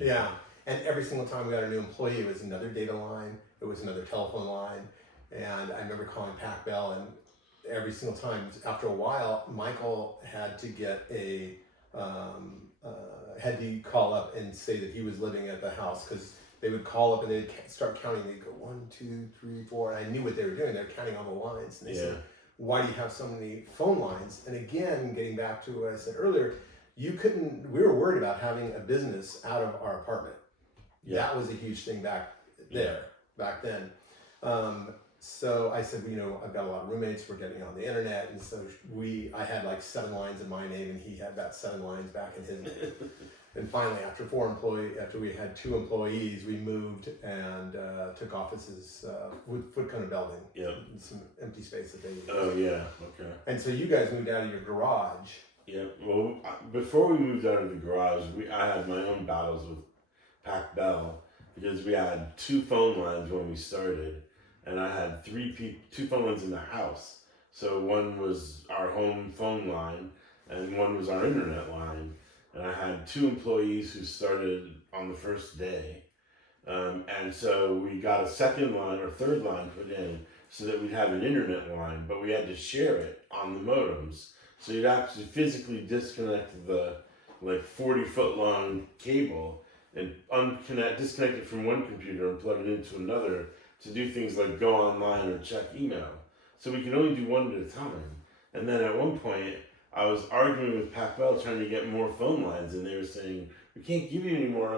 Yeah, and every single time we got a new employee, it was another data line, it was another telephone line, and I remember calling PacBell, and every single time, after a while, Michael had to get had to call up and say that he was living at the house, because they would call up and they'd start counting. They'd go 1, 2, 3, 4. And I knew what they were doing. They're counting on the lines. And they said, "Why do you have so many phone lines?" And again, getting back to what I said earlier, we were worried about having a business out of our apartment. Yeah. That was a huge thing back then. So I said, I've got a lot of roommates. We're getting on the internet, and so I had like 7 lines in my name, and he had about 7 lines back in his name. And finally, after we had 2 employees, we moved and took offices with Foote and Belding. Yeah. Some empty space that they used. Oh yeah, okay. And so you guys moved out of your garage. Yeah. Well, before we moved out of the garage, I had my own battles with PacBell because we had 2 phone lines when we started. And I had 2 phone lines in the house. So one was our home phone line, and one was our internet line. And I had 2 employees who started on the first day. And so we got a second line or third line put in so that we'd have an internet line, but we had to share it on the modems. So you'd actually physically disconnect the 40-foot long cable and disconnect it from one computer and plug it into another to do things like go online or check email. So we could only do one at a time. And then at one point, I was arguing with PacBell trying to get more phone lines, and they were saying, "We can't give you any more